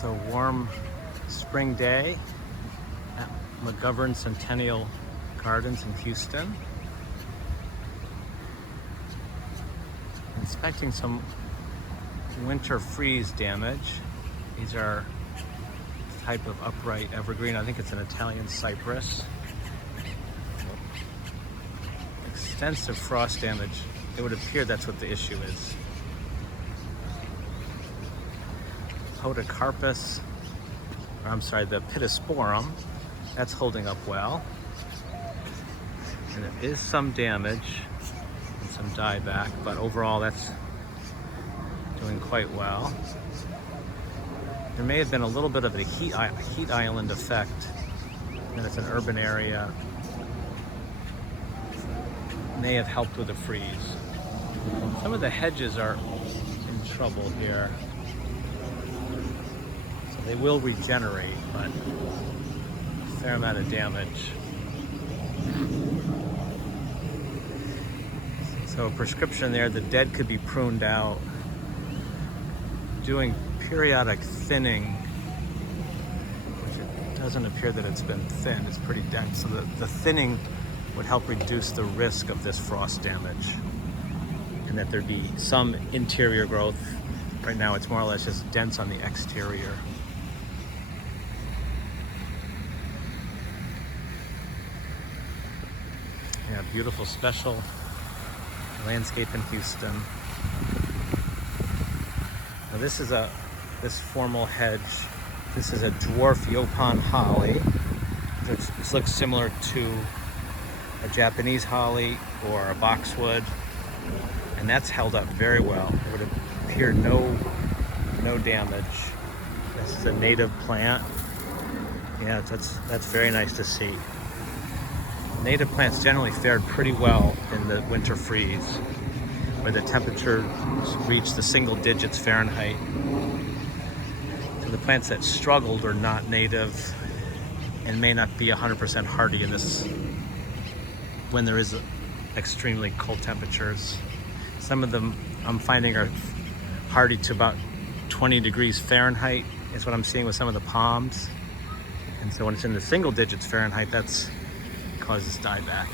It's a warm spring day at McGovern Centennial Gardens in Houston. Inspecting some winter freeze damage. These are a type of upright evergreen. I think it's an Italian cypress. Extensive frost damage. It would appear that's what the issue is. Podocarpus, or I'm sorry, the pittosporum, that's holding up well. And there is some damage and some dieback, but overall that's doing quite well. There may have been a little bit of a heat island effect, and it's an urban area. May have helped with the freeze. Some of the hedges are in trouble here. So they will regenerate, but a fair amount of damage. So a prescription there, the dead could be pruned out. Doing periodic thinning, which it doesn't appear that it's been thinned, it's pretty dense. So the thinning would help reduce the risk of this frost damage, and that there'd be some interior growth. Right now it's more or less just dense on the exterior. Yeah, beautiful special landscape in Houston. Now this formal hedge, this is a dwarf Yaupon Holly. This looks similar to a Japanese holly or a boxwood, and that's held up very well. It would appear no damage. This is a native plant. Yeah, that's very nice to see. Native plants generally fared pretty well in the winter freeze, where the temperatures reached the single digits Fahrenheit. So the plants that struggled are not native and may not be 100% hardy in this when there is extremely cold temperatures. Some of them I'm finding are hardy to about 20 degrees Fahrenheit is what I'm seeing with some of the palms. And so when it's in the single digits Fahrenheit, that's causes dieback.